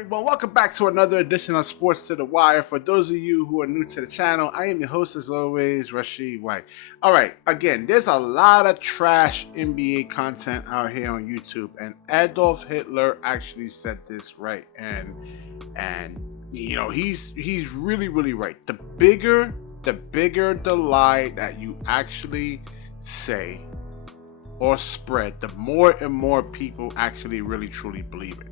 everyone, welcome back to another edition of Sports to the Wire. For those of you who are new to the channel, I am your host as always, Rasheed White. Alright, again, there's a lot of trash NBA content out here on YouTube, and Adolf Hitler actually said this right, and you know, he's really right. The bigger the lie that you actually say or spread, the more and more people actually really truly believe it.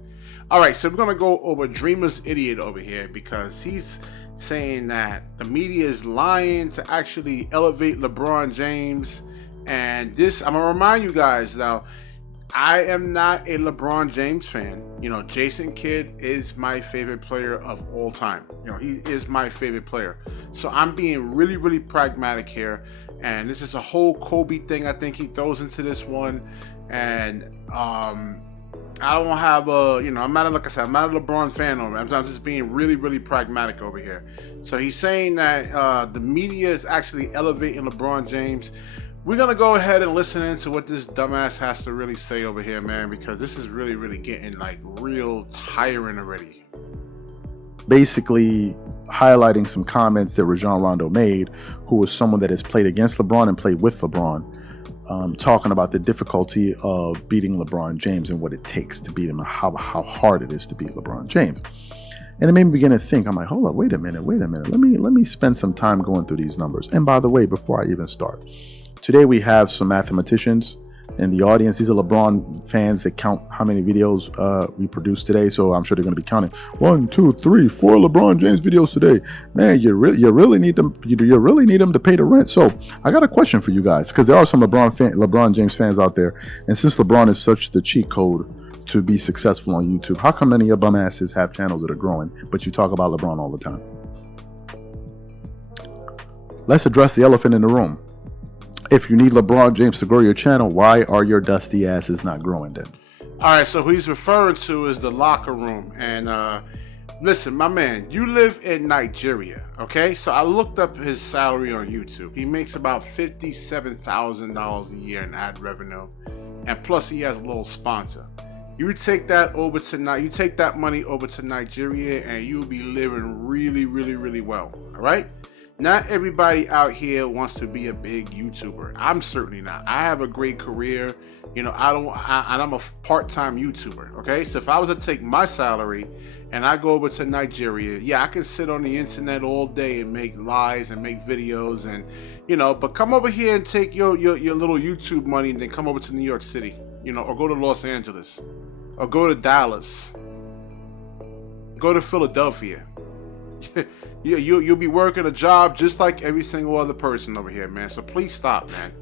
All right, so we're going to go over Dreamer's idiot over here because he's saying that the media is lying to actually elevate LeBron James. And this, I'm going to remind you guys now, I am not a LeBron James fan. You know, Jason Kidd is my favorite player of all time. You know, he is my favorite player. So I'm being really pragmatic here. And this is a whole Kobe thing I think he throws into this one. And, I don't have a, you know, I'm not, like I said, I'm not a LeBron fan over it. I'm just being really pragmatic over here. So he's saying that the media is actually elevating LeBron James. We're going to go ahead and listen into what this dumbass has to really say over here, man, because this is really getting like real tiring already. Basically highlighting some comments that Rajon Rondo made, who was someone that has played against LeBron and played with LeBron. Talking about the difficulty of beating LeBron James and what it takes to beat him and how hard it is to beat LeBron James. And it made me begin to think, I'm like, hold up, wait a minute. Let me spend some time going through these numbers. And by the way, before I even start, today we have some mathematicians in the audience. These are LeBron fans that count how many videos we produced today. So I'm sure they're going to be counting 1, 2, 3, 4 LeBron James videos today. Man, you really need them. You really need them to pay the rent. So I got a question for you guys, because there are some LeBron James fans out there. And since LeBron is such the cheat code to be successful on YouTube, how come many of your bum asses have channels that are growing, but you talk about LeBron all the time? Let's address the elephant in the room. If you need LeBron James to grow your channel, why are your dusty asses not growing then? All right, so who he's referring to is the locker room. And listen, my man, you live in Nigeria, okay? So I looked up his salary on YouTube. He makes about $57,000 a year in ad revenue, and plus he has a little sponsor. You take that money over to Nigeria, and you'll be living really well. All right. Not everybody out here wants to be a big YouTuber. I'm certainly not. I have a great career. You know, I'm a part-time YouTuber, okay? So if I was to take my salary and I go over to Nigeria, yeah, I can sit on the internet all day and make lives and make videos and, you know, but come over here and take your little YouTube money and then come over to New York City, you know, or go to Los Angeles, or go to Dallas, go to Philadelphia. You'll be working a job just like every single other person over here, man. So please stop, man.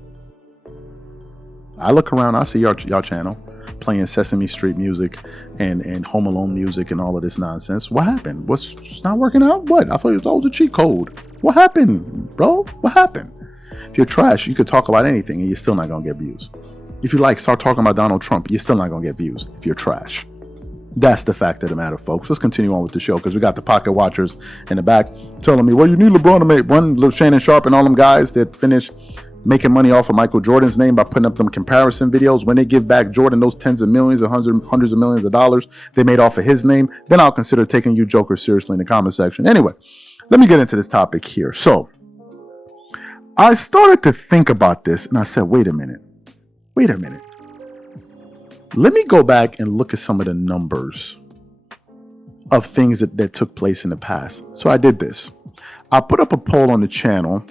I look around, I see y'all channel playing Sesame Street music and Home Alone music and all of this nonsense. What happened? What's not working out? What? I thought that was a cheat code. What happened, bro? What happened? If you're trash, you could talk about anything and you're still not gonna get views. If you start talking about Donald Trump, you're still not gonna get views if you're trash. That's the fact of the matter, folks. Let's continue on with the show, because we got the pocket watchers in the back telling me, well, you need LeBron to make one. Shannon Sharp and all them guys that finish making money off of Michael Jordan's name by putting up them comparison videos. When they give back Jordan those tens of millions or hundreds of millions of dollars they made off of his name, then I'll consider taking you jokers seriously in the comment section. Anyway, let me get into this topic here. So I started to think about this and I said, wait a minute. Let me go back and look at some of the numbers of things that took place in the past. So I did this. I put up a poll on the channel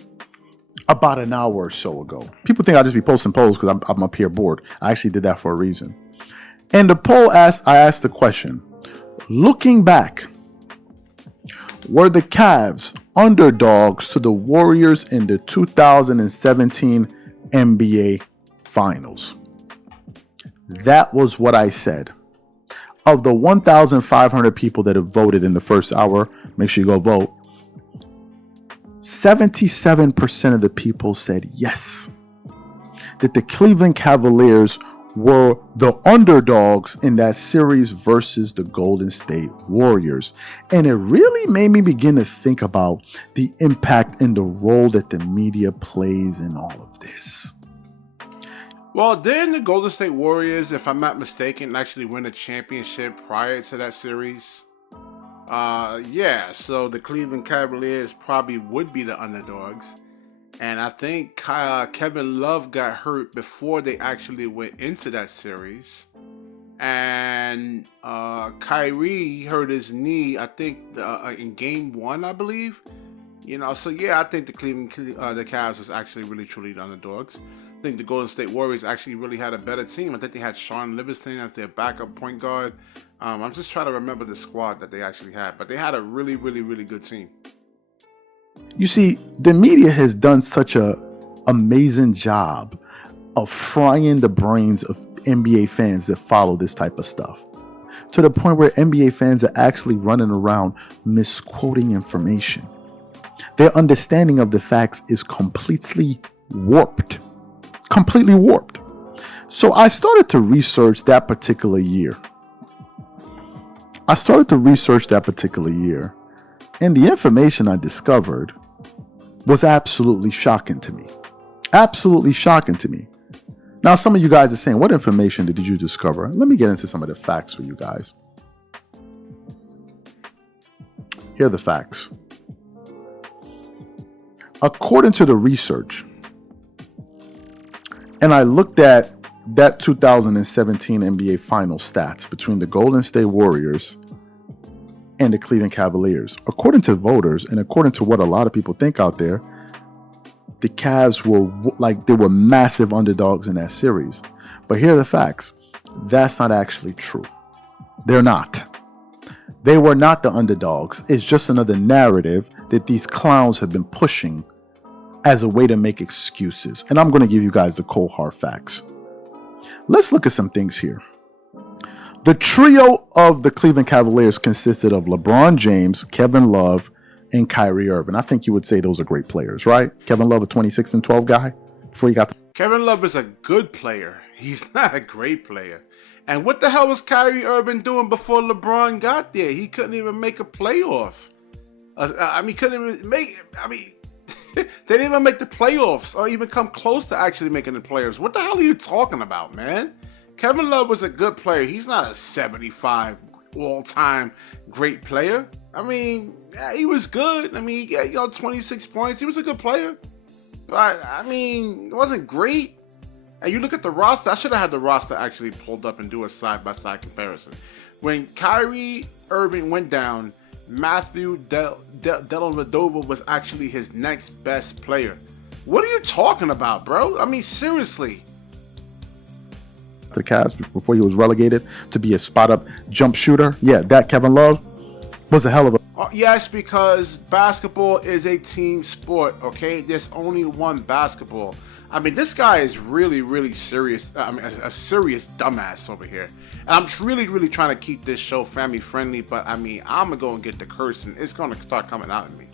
about an hour or so ago. People think I'll just be posting polls because I'm up here bored. I actually did that for a reason. And the poll I asked the question, looking back, were the Cavs underdogs to the Warriors in the 2017 NBA Finals? That was what I said. Of the 1,500 people that have voted in the first hour, make sure you go vote. 77% of the people said yes, that the Cleveland Cavaliers were the underdogs in that series versus the Golden State Warriors. And it really made me begin to think about the impact and the role that the media plays in all of this. Well, didn't the Golden State Warriors, if I'm not mistaken, actually win a championship prior to that series? Yeah, so the Cleveland Cavaliers probably would be the underdogs. And I think Kevin Love got hurt before they actually went into that series. And Kyrie hurt his knee, I think, in game one, I believe. So yeah, I think the Cavs was actually really truly the underdogs. I think the Golden State Warriors actually really had a better team. I think they had Sean Livingston as their backup point guard. I'm just trying to remember the squad that they actually had, but they had a really, really, really good team. You see, the media has done such a amazing job of frying the brains of NBA fans that follow this type of stuff, to the point where NBA fans are actually running around misquoting information. Their understanding of the facts is completely warped. Completely warped. So I started to research that particular year. And the information I discovered was absolutely shocking to me. Absolutely shocking to me. Now, some of you guys are saying, what information did you discover? Let me get into some of the facts for you guys. Here are the facts. According to the research, and I looked at that 2017 NBA final stats between the Golden State Warriors and the Cleveland Cavaliers. According to voters and according to what a lot of people think out there, the Cavs were massive underdogs in that series. But here are the facts. That's not actually true. They're not. They were not the underdogs. It's just another narrative that these clowns have been pushing as a way to make excuses. And I'm going to give you guys the cold hard facts. Let's look at some things here. The trio of the Cleveland Cavaliers consisted of LeBron James, Kevin Love, and Kyrie Irving. I think you would say those are great players, right? Kevin Love, a 26-12 guy. Before you got Kevin Love is a good player. He's not a great player. And what the hell was Kyrie Irving doing before LeBron got there? He couldn't even make a playoff. They didn't even make the playoffs or even come close to actually making the playoffs. What the hell are you talking about, man? Kevin Love was a good player. He's not a 75 all-time great player. Yeah, he was good. He got 26 points. He was a good player. But, it wasn't great. And you look at the roster, I should have had the roster actually pulled up and do a side-by-side comparison. When Kyrie Irving went down, Matthew Dellavedova was actually his next best player. What are you talking about, bro? Seriously. The Cavs before he was relegated to be a spot-up jump shooter. Yeah, that Kevin Love was a hell of a... Yes, because basketball is a team sport, okay? There's only one basketball. This guy is really, really serious. A serious dumbass over here. And I'm really, really trying to keep this show family friendly, but I'm going to go and get the curse and it's going to start coming out of me.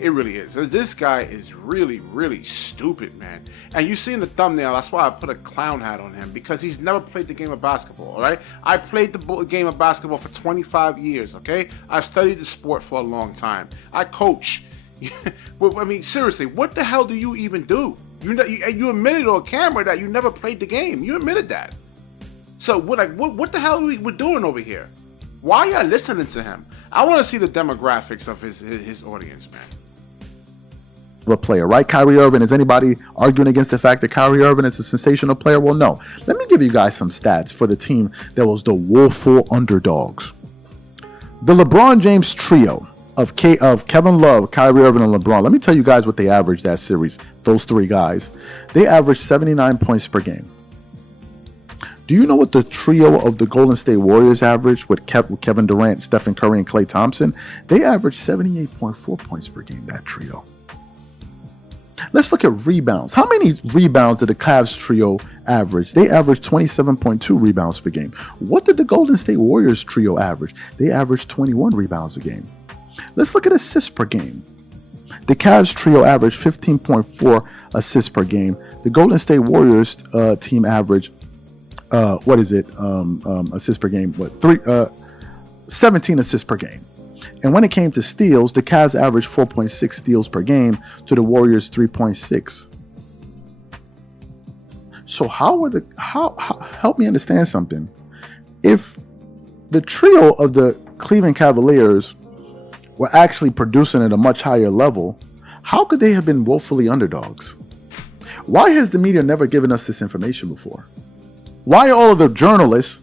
It really is. This guy is really, really stupid, man. And you see in the thumbnail, that's why I put a clown hat on him, because he's never played the game of basketball, all right? I played the game of basketball for 25 years, okay? I've studied the sport for a long time. I coach. Seriously, what the hell do you even do? You admitted on camera that you never played the game. You admitted that. So what the hell are we doing over here? Why are y'all listening to him? I want to see the demographics of his audience, man. A player, right? Kyrie Irving. Is anybody arguing against the fact that Kyrie Irving is a sensational player? Well, no. Let me give you guys some stats for the team that was the woeful underdogs. The LeBron James trio of Kevin Love, Kyrie Irving, and LeBron. Let me tell you guys what they averaged that series. Those three guys. They averaged 79 points per game. Do you know what the trio of the Golden State Warriors averaged with Kevin Durant, Stephen Curry, and Klay Thompson? They averaged 78.4 points per game, that trio. Let's look at rebounds. How many rebounds did the Cavs trio average? They averaged 27.2 rebounds per game. What did the Golden State Warriors trio average? They averaged 21 rebounds a game. Let's look at assists per game. The Cavs trio averaged 15.4 assists per game. The Golden State Warriors team averaged assists per game? 17 assists per game. And when it came to steals, the Cavs averaged 4.6 steals per game to the Warriors 3.6. So how help me understand something. If the trio of the Cleveland Cavaliers were actually producing at a much higher level, how could they have been woefully underdogs? Why has the media never given us this information before? Why are all of the journalists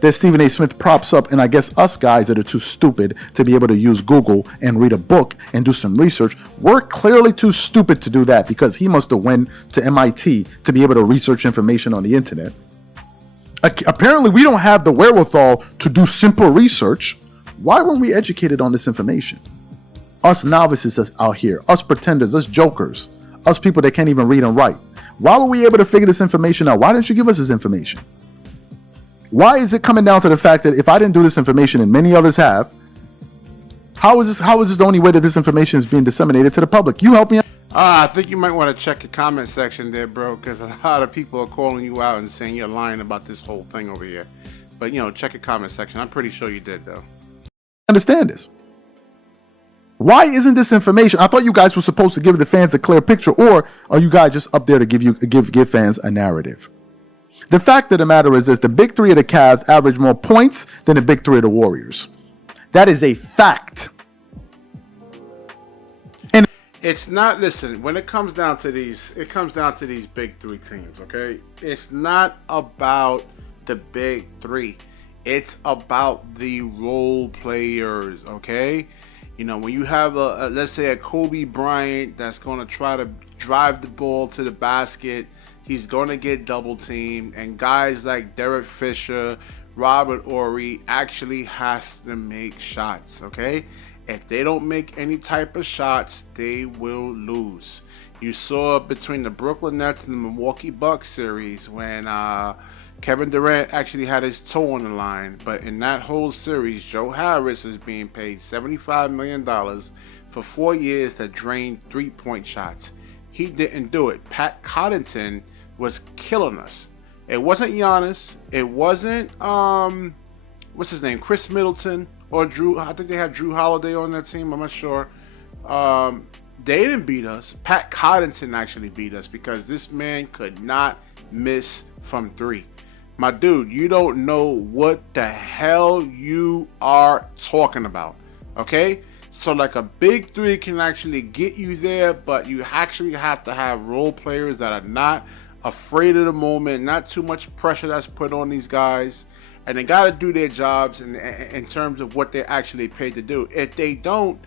that Stephen A. Smith props up, and I guess us guys that are too stupid to be able to use Google and read a book and do some research, we're clearly too stupid to do that because he must have went to MIT to be able to research information on the internet. Apparently, we don't have the wherewithal to do simple research. Why weren't we educated on this information? Us novices out here, us pretenders, us jokers, us people that can't even read and write. Why were we able to figure this information out? Why didn't you give us this information? Why is it coming down to the fact that if I didn't do this information and many others have, how is this the only way that this information is being disseminated to the public? You help me out. I think you might want to check your comment section there, bro, because a lot of people are calling you out and saying you're lying about this whole thing over here. But, check your comment section. I'm pretty sure you did, though. Understand this. Why isn't this information? I thought you guys were supposed to give the fans a clear picture, or are you guys just up there to give fans a narrative? The fact of the matter is this: the big three of the Cavs average more points than the big three of the Warriors. That is a fact. And it's not, listen, when it comes down to these big three teams, okay? It's not about the big three. It's about the role players, okay? When you have let's say a Kobe Bryant that's going to try to drive the ball to the basket, he's going to get double teamed, and guys like Derek Fisher, Robert Horry actually has to make shots, okay? If they don't make any type of shots, they will lose. You saw between the Brooklyn Nets and the Milwaukee Bucks series when Kevin Durant actually had his toe on the line, but in that whole series, Joe Harris was being paid $75 million for 4 years to drain three-point shots. He didn't do it. Pat Connaughton was killing us. It wasn't Giannis. It wasn't what's his name, Chris Middleton or Drew. I think they had Drew Holiday on that team. I'm not sure. They didn't beat us. Pat Connaughton actually beat us because this man could not miss from three. My dude, you don't know what the hell you are talking about, okay? So like a big three can actually get you there, but you actually have to have role players that are not afraid of the moment, not too much pressure that's put on these guys, and they got to do their jobs in terms of what they're actually paid to do. If they don't,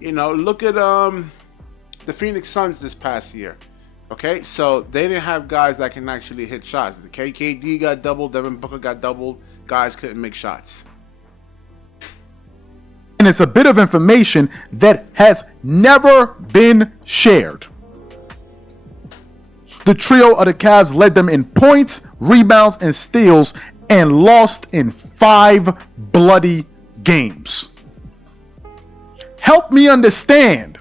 look at the Phoenix Suns this past year. Okay, so they didn't have guys that can actually hit shots. The KD got doubled, Devin Booker got doubled. Guys couldn't make shots. And it's a bit of information that has never been shared. The trio of the Cavs led them in points, rebounds, and steals, and lost in 5 bloody games. Help me understand,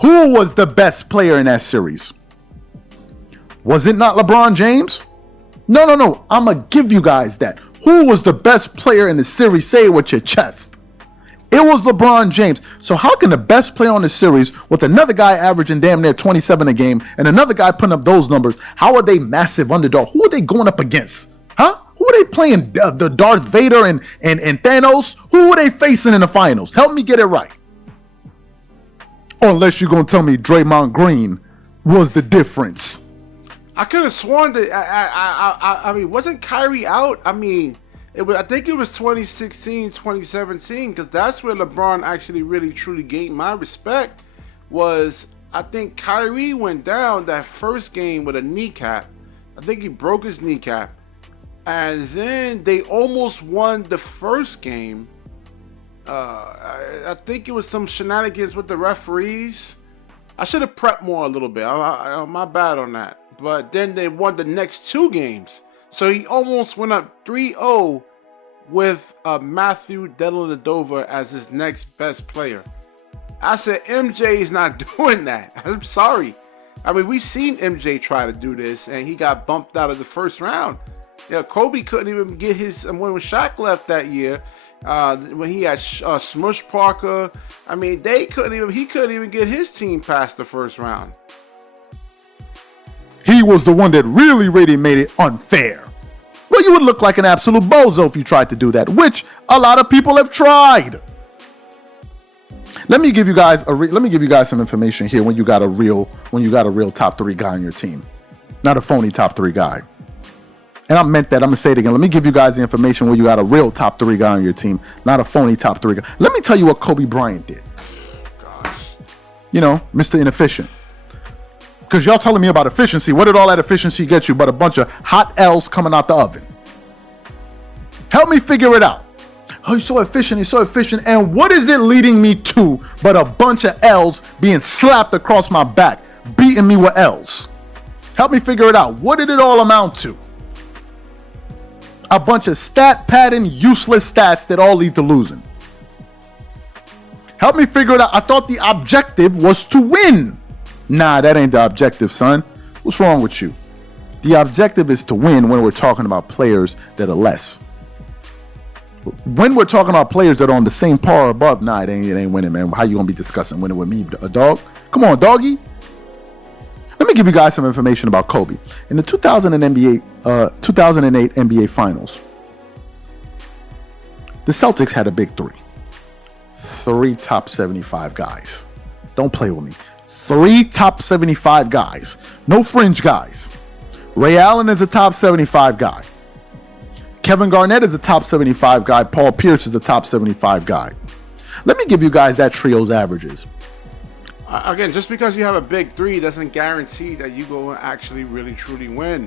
who was the best player in that series? Was it not LeBron James? No. I'm going to give you guys that. Who was the best player in the series? Say it with your chest. It was LeBron James. So how can the best player on the series, with another guy averaging damn near 27 a game and another guy putting up those numbers, how are they massive underdog? Who are they going up against? Huh? Who are they playing? The Darth Vader and Thanos? Who are they facing in the finals? Help me get it right. Unless you're going to tell me Draymond Green was the difference. I could have sworn that I mean, wasn't Kyrie out? I mean, I think it was 2016, 2017, because that's where LeBron actually really truly gained my respect. I think Kyrie went down that first game with a kneecap. I think he broke his kneecap, and then they almost won the first game. I think it was some shenanigans with the referees. I should have prepped more a little bit. My bad on that. But then they won the next 2 games. So he almost went up 3-0 with Matthew Dellavedova as his next best player. I said, MJ is not doing that. I'm sorry. I mean, we seen MJ try to do this, and he got bumped out of the first round. Kobe couldn't even get his, when Shaq left that year, when he had Smush Parker. I mean, he couldn't even get his team past the first round. He was the one that really made it unfair. Well, you would look like an absolute bozo if you tried to do that, which A lot of people have tried. Let me give you guys some information here when you got a real top 3 guy on your team. Not a phony top 3 guy. And I meant that. I'm going to say it again. Let me give you guys the information where you got a real top 3 guy on your team, not a phony top 3 guy. Let me tell you what Kobe Bryant did. You know, Mr. Inefficient. Because y'all telling me about efficiency. What did all that efficiency get you but a bunch of hot L's coming out the oven? Help me figure it out. Oh, he's so efficient. And what is it leading me to but a bunch of L's being slapped across my back, beating me with L's? Help me figure it out. What did it all amount to? A bunch of stat padding, useless stats that all lead to losing. Help me figure it out. I thought the objective was to win. Nah, that ain't the objective, son. What's wrong with you? The objective is to win when we're talking about players that are less. When we're talking about players that are on the same par or above, nah, it ain't winning, man. How you gonna be discussing winning with me, a dog? Come on, doggy. Let me give you guys some information about Kobe. In the 2008 NBA Finals, the Celtics had a big 3. 3 top 75 guys. Don't play with me. 3 top 75 guys. No fringe guys. Ray Allen is a top 75 guy. Kevin Garnett is a top 75 guy. Paul Pierce is a top 75 guy. Let me give you guys that trio's averages. Again, just because you have a big 3 doesn't guarantee that you go and actually really truly win.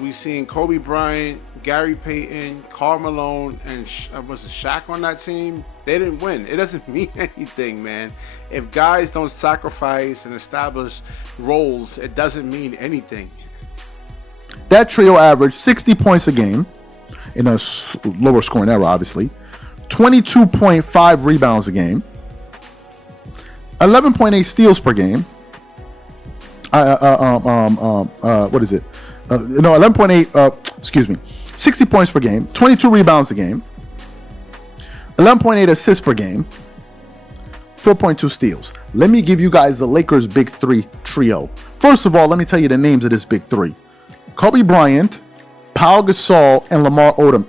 We've seen Kobe Bryant, Gary Payton, Karl Malone, and was it Shaq on that team? They didn't win. It doesn't mean anything, man. If guys don't sacrifice and establish roles, it doesn't mean anything. That trio averaged 60 points a game in a lower scoring era, obviously. 22.5 rebounds a game. 11.8 steals per game. What is it? 11.8, 60 points per game, 22 rebounds a game, 11.8 assists per game, 4.2 steals. Let me give you guys the Lakers' big 3 trio. First of all, let me tell you the names of this big 3. Kobe Bryant, Pau Gasol, and Lamar Odom.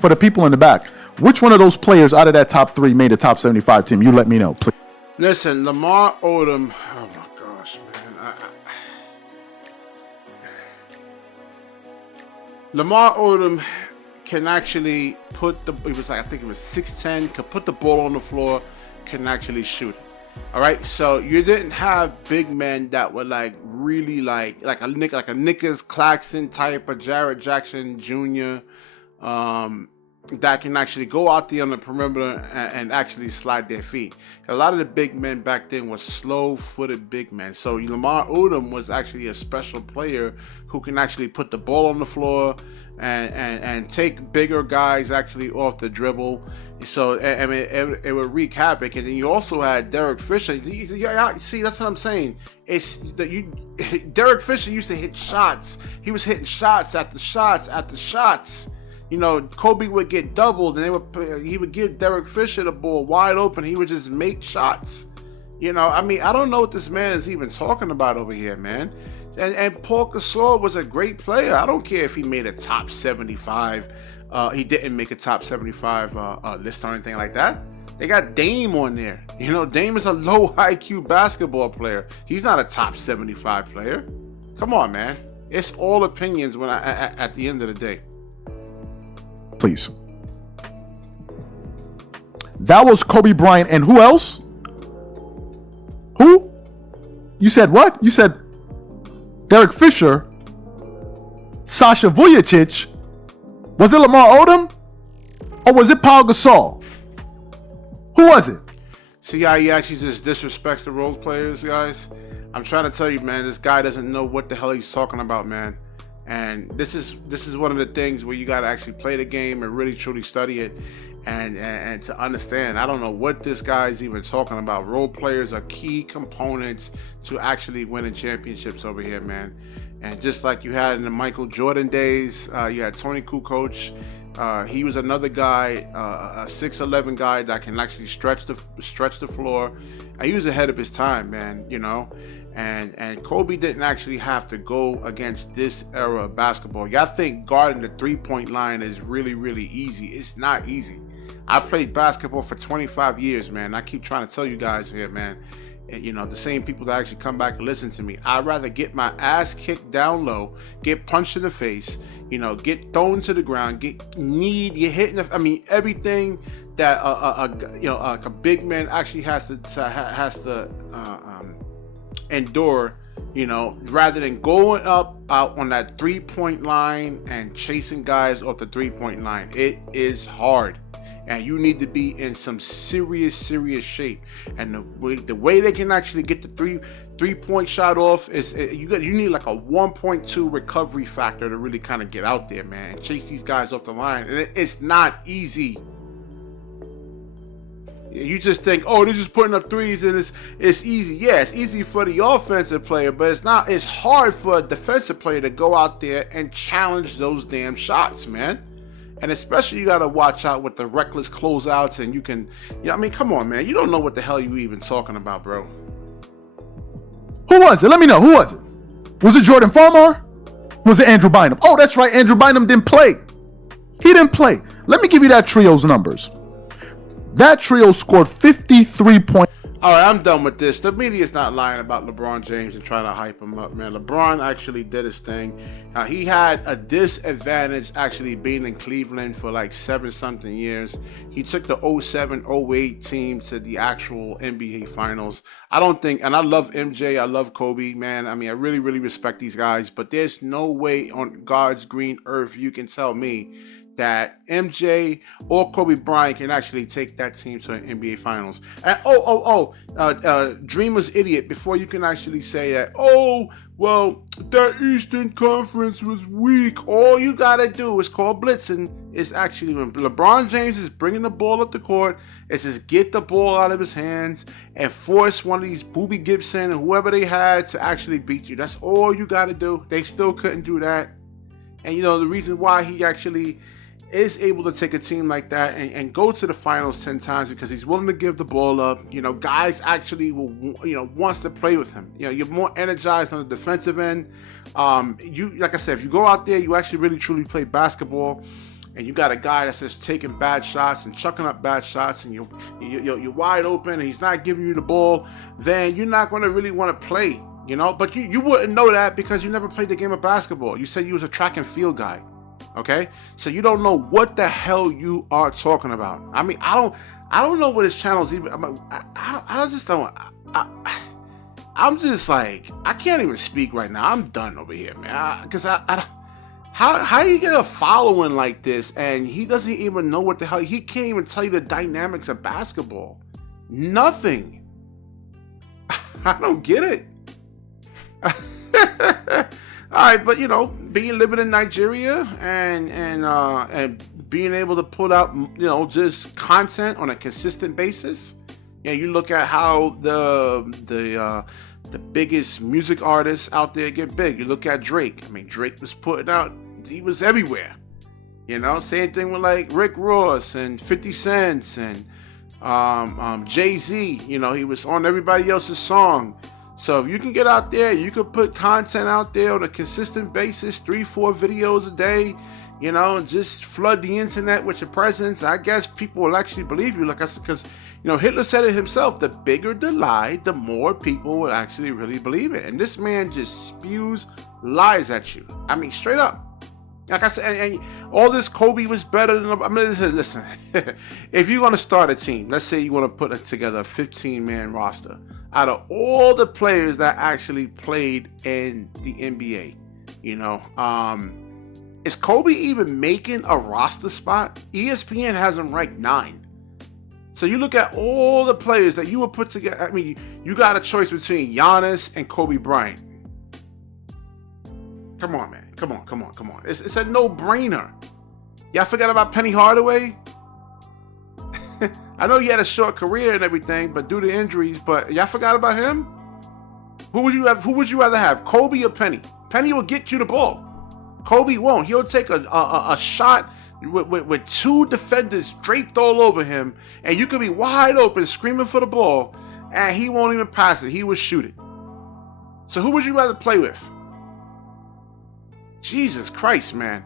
For the people in the back, which one of those players out of that top 3 made a top 75 team? You let me know, please. Listen, Lamar Odom, oh my gosh, man. Lamar Odom can actually put I think it was 6'10", could put the ball on the floor, can actually shoot. All right, so you didn't have big men that were like really like a Nicholas Claxton type of Jarrett Jackson Jr. That can actually go out there on the perimeter and actually slide their feet. A lot of the big men back then were slow-footed big men. So Lamar Odom was actually a special player who can actually put the ball on the floor and take bigger guys actually off the dribble. So I mean, it would wreak havoc. And then you also had Derek Fisher. See, that's what I'm saying. It's that Derek Fisher used to hit shots. He was hitting shots after shots after shots. You know, Kobe would get doubled, and he would give Derek Fisher the ball wide open. He would just make shots. You know, I mean, I don't know what this man is even talking about over here, man. And Paul Gasol was a great player. I don't care if he made a top 75. He didn't make a top 75 list or anything like that. They got Dame on there. You know, Dame is a low IQ basketball player. He's not a top 75 player. Come on, man. It's all opinions at the end of the day. Please. That was Kobe Bryant, and who else? Who? You said what? You said Derek Fisher, Sasha Vujacic. Was it Lamar Odom? Or was it Pau Gasol? Who was it? See how he actually just disrespects the role players, guys? I'm trying to tell you, man, this guy doesn't know what the hell he's talking about, man. And this is one of the things where you got to actually play the game and really truly study it and to understand. I don't know what this guy's even talking about. Role players are key components to actually winning championships over here, man. And just like you had in the Michael Jordan days, you had Tony Kukoc. He was another guy, a 6'11" guy that can actually stretch the floor. He was ahead of his time, man, you know. And Kobe didn't actually have to go against this era of basketball. Y'all think guarding the 3-point line is really, really easy. It's not easy. I played basketball for 25 years, man. I keep trying to tell you guys here, man. And, you know, the same people that actually come back and listen to me. I'd rather get my ass kicked down low, get punched in the face, you know, get thrown to the ground, get kneed, get hit in the, I mean, everything that a big man actually has to endure, you know, rather than going up out on that 3-point line and chasing guys off the 3-point line. It is hard, and you need to be in some serious shape. And the way they can actually get the three-point shot off is you need like a 1.2 recovery factor to really kind of get out there, man, and chase these guys off the line. And it's not easy. You just think, oh, they're just putting up threes and it's easy. Yeah, it's easy for the offensive player, but it's not. It's hard for a defensive player to go out there and challenge those damn shots, man. And especially you got to watch out with the reckless closeouts, and you can, you know, I mean, come on, man. You don't know what the hell you even talking about, bro. Who was it? Let me know. Who was it? Was it Jordan Farmar? Was it Andrew Bynum? Oh, that's right. Andrew Bynum didn't play. He didn't play. Let me give you that trio's numbers. That trio scored 53 points. All right, I'm done with this. The media's not lying about LeBron James and trying to hype him up, man. LeBron actually did his thing. He had a disadvantage actually being in Cleveland for like 7-something years. He took the 07-08 team to the actual NBA Finals. I don't think, and I love MJ, I love Kobe, man. I mean, I really respect these guys, but there's no way on God's green earth you can tell me that MJ or Kobe Bryant can actually take that team to an NBA Finals. And Dreamer's idiot, before you can actually say that, oh, well, that Eastern Conference was weak. All you gotta do is call blitzing. Is actually when LeBron James is bringing the ball up the court, it's just get the ball out of his hands and force one of these Boobie Gibson and whoever they had to actually beat you. That's all you gotta do. They still couldn't do that. And you know, the reason why he actually is able to take a team like that and go to the finals 10 times because he's willing to give the ball up. You know, guys actually will, you know, wants to play with him. You know, you're more energized on the defensive end. You, like I said, if you go out there, you actually really truly play basketball, and you got a guy that's just taking bad shots and chucking up bad shots, and you're wide open and he's not giving you the ball, then you're not going to really want to play. You know, but you wouldn't know that because you never played the game of basketball. You said you was a track and field guy. Okay, so you don't know what the hell you are talking about. I mean, I don't know what his channel's even. I just don't. I'm just like, I can't even speak right now. I'm done over here, man. Because how you get a following like this and he doesn't even know what the hell? He can't even tell you the dynamics of basketball. Nothing. I don't get it. All right, but you know, living in Nigeria and being able to put out, you know, just content on a consistent basis. Yeah, you look at how the biggest music artists out there get big. You look at Drake. I mean, Drake was putting out, he was everywhere. You know, same thing with like Rick Ross and 50 Cent and Jay-Z. You know, he was on everybody else's song. So if you can get out there, you can put content out there on a consistent basis, 3-4 videos a day, you know, just flood the internet with your presence. I guess people will actually believe you. Like I said, because, you know, Hitler said it himself, the bigger the lie, the more people will actually really believe it. And this man just spews lies at you. I mean, straight up. Like I said, and all this Kobe was better than, I mean, listen, if you're going to start a team, let's say you want to put together a 15-man roster, out of all the players that actually played in the NBA, you know, is Kobe even making a roster spot? ESPN has him ranked 9. So you look at all the players that you would put together. I mean, you got a choice between Giannis and Kobe Bryant. Come on, man. Come on. It's a no-brainer. Y'all forgot about Penny Hardaway? I know he had a short career and everything, but due to injuries, but y'all forgot about him? Who would you rather have, Kobe or Penny? Penny will get you the ball. Kobe won't. He'll take a shot with 2 defenders draped all over him, and you could be wide open screaming for the ball, and he won't even pass it. He will shoot it. So who would you rather play with? Jesus Christ, man.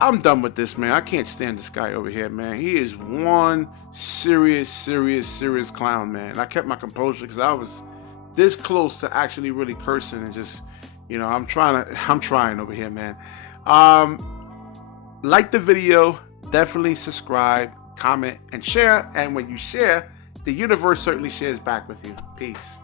I'm done with this, man. I can't stand this guy over here, man. He is one serious clown, man. I kept my composure because I was this close to actually really cursing and just, you know, I'm trying over here, man. Like the video, definitely subscribe, comment, and share. And when you share, the universe certainly shares back with you. Peace.